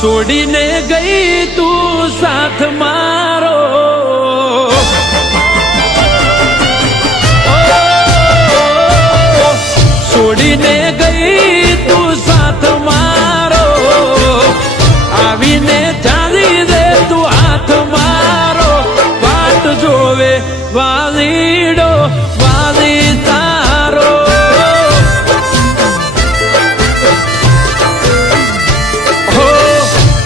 છોડીને ગઈ તું સાથ મારો છોડીને ગઈ તું સાથ મારો આવીને ચાલી દે તું હાથ મારો વાટ જોવે વાલીડો વાલી તારો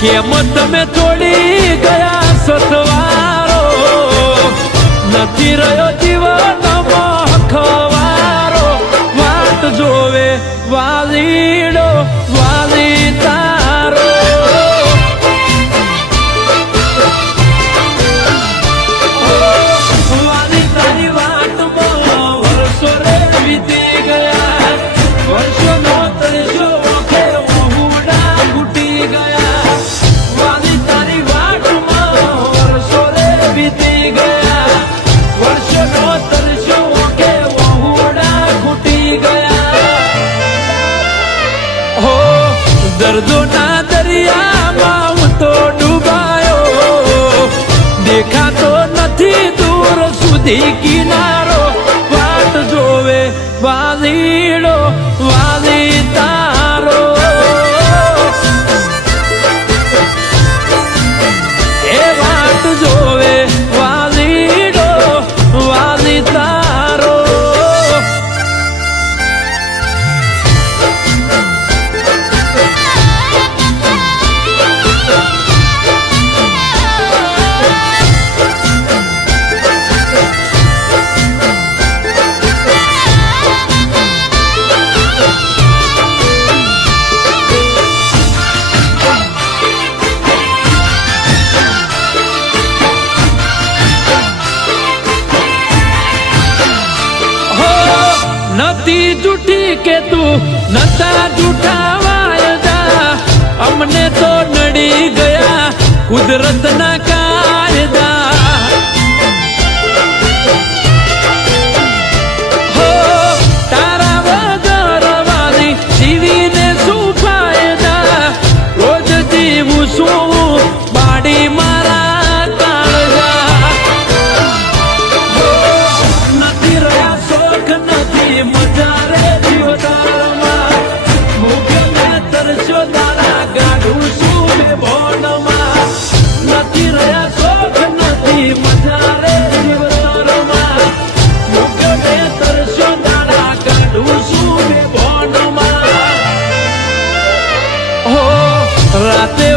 કેમ તમે છોડી ગયા સથવારો નથી રહ્યો જીવનમાં ખવારો વાટ જોવે વાલીડો વાલી તારો વાલી તારી વાટમાં વર્ષો રે વીતી ગયા વર્ષોનો તરસો ઓખે ઉહુડા ફૂટી ગયા વાલી તારી વાટમાં વર્ષો રે વીતી ગયા વર્ષોનો તરસો ઓખે ઉહુડા ફૂટી ગયા હો દર્દોના દરિયામાં હું તો ડૂબાયો દેખાતો નથી દૂર સુધી કિનારો વાટ જોવે વાલીડો વાલી તારો એ વાટ જોવે વાલીડો વાલી તારો નથી જૂઠી કે તું નતા જૂઠા વાયદા અમને તો નડી ગયા કુદરતના કાયદા હો તારા વગર વાલી જીવીને શું ફાયદા રોજ જીવું શું બાડી મારા કાળજા નથી રહ્યા શોખ નથી મજા રે જીવતારમાં મુખ્ય તરસ્યો તારા ગાઢું શું ભોનમાં નથી રહ્યા શોખ નથી મજા રે જીવતારમાં મુખ્ય તરસ્યો તારા ગાઢું શું ભોનમાં હો રાતે